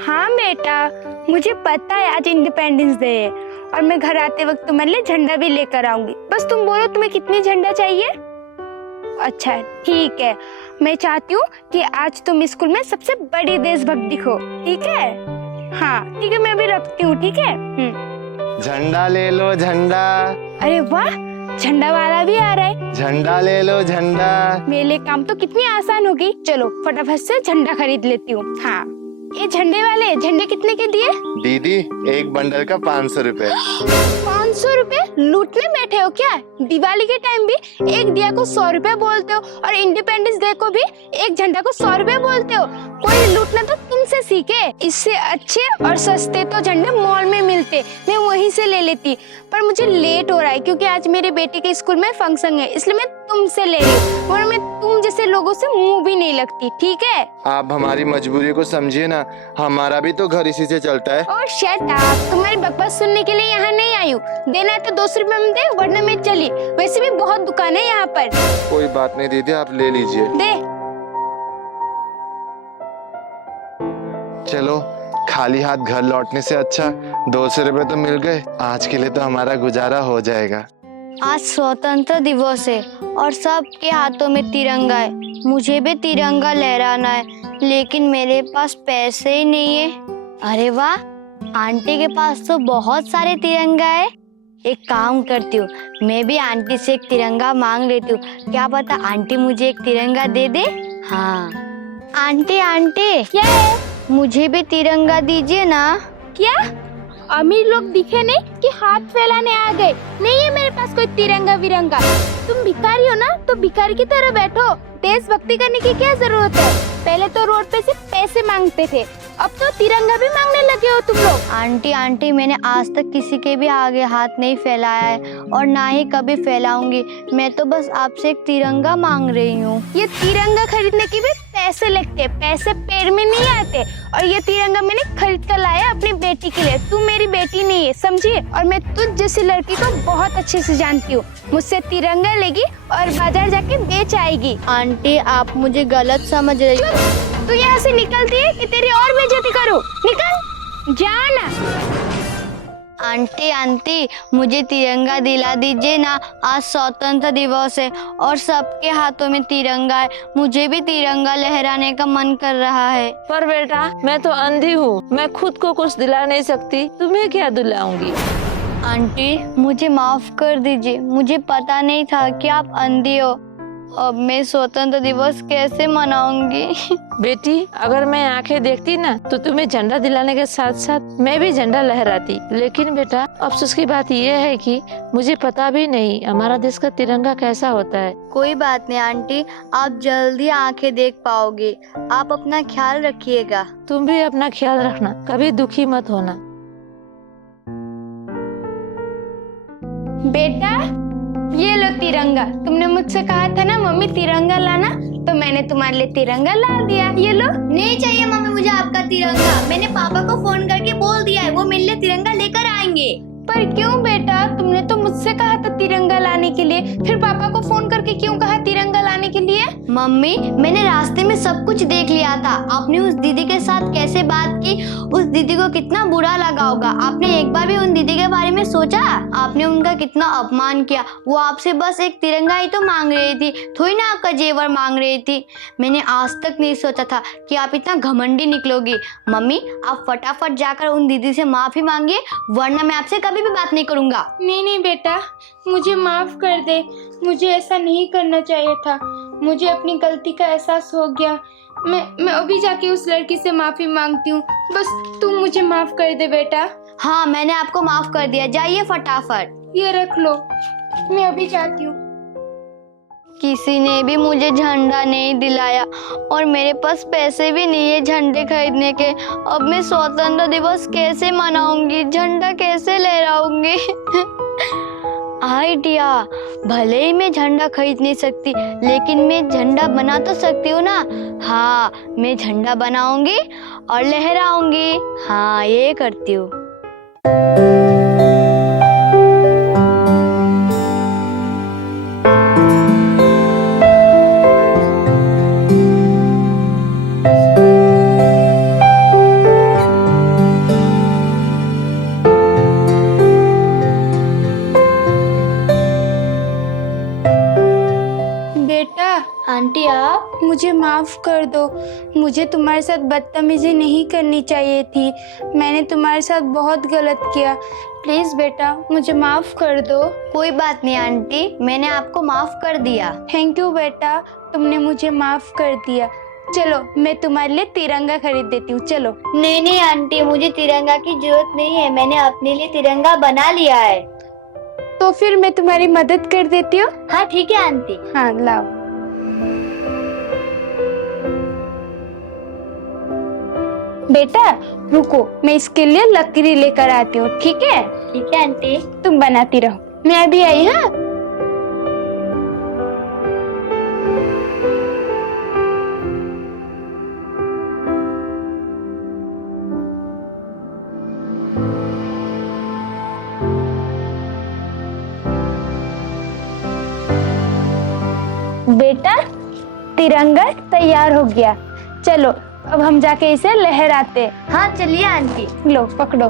हाँ बेटा, मुझे पता है आज इंडिपेंडेंस डे है और मैं घर आते वक्त तुम्हारे लिए झंडा भी लेकर आऊंगी। बस तुम बोलो तुम्हें कितनी झंडा चाहिए। अच्छा ठीक है, मैं चाहती हूँ कि आज तुम स्कूल में सबसे बड़ी देशभक्त दिखो, ठीक है? हाँ ठीक है, मैं अभी रखती हूँ, ठीक है? झंडा ले लो झंडा। अरे वाह, झंडा वाला भी आ रहा है। झंडा ले लो झंडा। मेरे लिए काम तो कितनी आसान होगी। चलो फटाफट से झंडा खरीद लेती हूँ। हाँ, ये झंडे वाले झंडे कितने के दिए? दीदी एक बंडल का 500 रुपए। 500 रुपए लूटने बैठे हो क्या? दिवाली के टाइम भी एक दिया को 100 रुपए बोलते हो और इंडिपेंडेंस डे को भी एक झंडा को 100 रुपए बोलते हो। कोई लूटना तो तुमसे सीखे। इससे अच्छे और सस्ते तो झंडे मॉल में मिलते, मैं वहीं से ले लेती। पर मुझे लेट हो रहा है क्योंकि आज मेरे बेटे के स्कूल में फंक्शन है, इसलिए मैं तुमसे ले रही हूँ। वरना मैं तुम जैसे लोगों से मुंह भी नहीं लगती, ठीक है? आप हमारी मजबूरी को समझिए ना, हमारा भी तो घर इसी से चलता है। और शट अप, तुम्हारी बकवास सुनने के लिए यहाँ नहीं आई हूँ। देना है तो 200 रुपए में दे, वरना मैं चली। वैसे भी बहुत दुकान है यहाँ पर। कोई बात नहीं दीदी, आप ले लीजिए। दे। चलो, खाली हाथ घर लौटने से अच्छा 200 रुपए तो मिल गए। आज के लिए तो हमारा गुजारा हो जाएगा। आज स्वतंत्र दिवस है और सबके हाथों में तिरंगा है। मुझे भी तिरंगा लहराना है, लेकिन मेरे पास पैसे ही नहीं है। अरे वाह, आंटी के पास तो बहुत सारे तिरंगा है। एक काम करती हूँ, मैं भी आंटी से एक तिरंगा मांग लेती हूँ। क्या पता आंटी मुझे एक तिरंगा दे दे। हाँ आंटी, आंटी क्या है? मुझे भी तिरंगा दीजिए ना। क्या अमीर लोग दिखे नहीं कि हाथ फैलाने आ गए? नहीं है मेरे पास कोई तिरंगा विरंगा। तुम भिखारी हो ना, तो भिखारी की तरह बैठो। देशभक्ति करने की क्या जरूरत है? पहले तो रोड पे सिर्फ पैसे मांगते थे, अब तो तिरंगा भी मांगने लगे हो तुम लोग। आंटी, आंटी मैंने आज तक किसी के भी आगे हाथ नहीं फैलाया है और ना ही कभी फैलाऊंगी। मैं तो बस आपसे एक तिरंगा मांग रही हूँ। ये तिरंगा खरीदने के भी पैसे लगते, पैसे पेड़ में नहीं आते। और ये तिरंगा मैंने खरीद कर लाया अपनी बेटी के लिए। तू मेरी बेटी नहीं है, समझी? और मैं तुझ जैसी लड़की को बहुत अच्छे से जानती हूँ। मुझसे तिरंगा लेगी और बाजार जाके बेच आएगी। आंटी आप मुझे गलत समझ रही हो। तू यहाँ से निकलती है कि तेरी और बेइज्जती करूँ? निकल, जाना। आंटी, आंटी मुझे तिरंगा दिला दीजिए ना। आज स्वतंत्र दिवस है और सबके हाथों में तिरंगा है। मुझे भी तिरंगा लहराने का मन कर रहा है। पर बेटा मैं तो अंधी हूँ, मैं खुद को कुछ दिला नहीं सकती, तुम्हें क्या दिलाऊंगी? आंटी मुझे माफ कर दीजिए, मुझे पता नहीं था कि आप अंधी हो। अब मैं स्वतंत्र दिवस कैसे मनाऊंगी? बेटी अगर मैं आंखें देखती ना तो तुम्हें झंडा दिलाने के साथ साथ मैं भी झंडा लहराती। लेकिन बेटा अफसोस की बात यह है कि मुझे पता भी नहीं हमारा देश का तिरंगा कैसा होता है। कोई बात नहीं आंटी, आप जल्दी आंखें देख पाओगे। आप अपना ख्याल रखिएगा। तुम भी अपना ख्याल रखना, कभी दुखी मत होना। बेटा ये लो तिरंगा। तुमने मुझसे कहा था ना मम्मी तिरंगा लाना, तो मैंने तुम्हारे लिए तिरंगा ला दिया। ये लो। नहीं चाहिए मम्मी मुझे आपका तिरंगा। मैंने पापा को फोन करके बोल दिया है, वो मेरे लिए तिरंगा लेकर आएंगे। पर क्यों बेटा? तुमने तो मुझसे कहा था तिरंगा लाने के लिए, फिर पापा को फोन करके क्यों कहा तिरंगा लाने के लिए? मम्मी मैंने रास्ते में सब कुछ देख लिया था। आपने उस दीदी के साथ कैसे बात की, उस दीदी को कितना बुरा लगा होगा। आपने एक बार भी उन दीदी के बारे में सोचा? आपने उनका कितना अपमान किया। वो आपसे बस एक तिरंगा ही तो मांग रही थी, थोड़ी ना आपका जेवर मांग रही थी। मैंने आज तक नहीं सोचा था कि आप इतना घमंडी निकलोगी। मम्मी आप फटाफट जाकर उन दीदी से माफी मांगिए, वरना मैं आपसे कभी भी बात नहीं करूंगा। नहीं बेटा, मुझे माफ कर दे। मुझे ऐसा नहीं करना चाहिए था। मुझे अपनी गलती का एहसास हो गया। मैं अभी जाके उस लड़की से माफी मांगती हूँ। बस तुम मुझे माफ कर दे बेटा। हाँ मैंने आपको माफ कर दिया, जाइए फटाफट। ये रख लो, मैं अभी जाती हूँ। किसी ने भी मुझे झंडा नहीं दिलाया और मेरे पास पैसे भी नहीं है झंडे खरीदने के। अब मैं स्वतंत्र दिवस कैसे मनाऊंगी, झंडा कैसे लहराऊंगी? आइडिया, भले ही मैं झंडा खरीद नहीं सकती लेकिन मैं झंडा बना तो सकती हूँ ना। हाँ मैं झंडा बनाऊंगी और लहराऊंगी। हाँ ये करती हूँ। मुझे माफ़ कर दो। मुझे तुम्हारे साथ बदतमीजी नहीं करनी चाहिए थी। मैंने तुम्हारे साथ बहुत गलत किया। प्लीज़ बेटा मुझे माफ़ कर दो। कोई बात नहीं आंटी, मैंने आपको माफ कर दिया। थैंक यू बेटा, तुमने मुझे माफ़ कर दिया। चलो मैं तुम्हारे लिए तिरंगा खरीद देती हूँ, चलो। नहीं नहीं आंटी, मुझे तिरंगा की जरूरत नहीं है, मैंने अपने लिए तिरंगा बना लिया है। तो फिर मैं तुम्हारी मदद कर देती हूँ। हाँ ठीक है आंटी। हाँ लाओ। बेटा रुको, मैं इसके लिए लकड़ी लेकर आती हूँ, ठीक है? ठीक है आंटी। तुम बनाती रहो, मैं अभी आई। हाँ बेटा तिरंगा तैयार हो गया। चलो अब हम जाके इसे लहराते। हाँ चलिए आंटी। लो पकड़ो।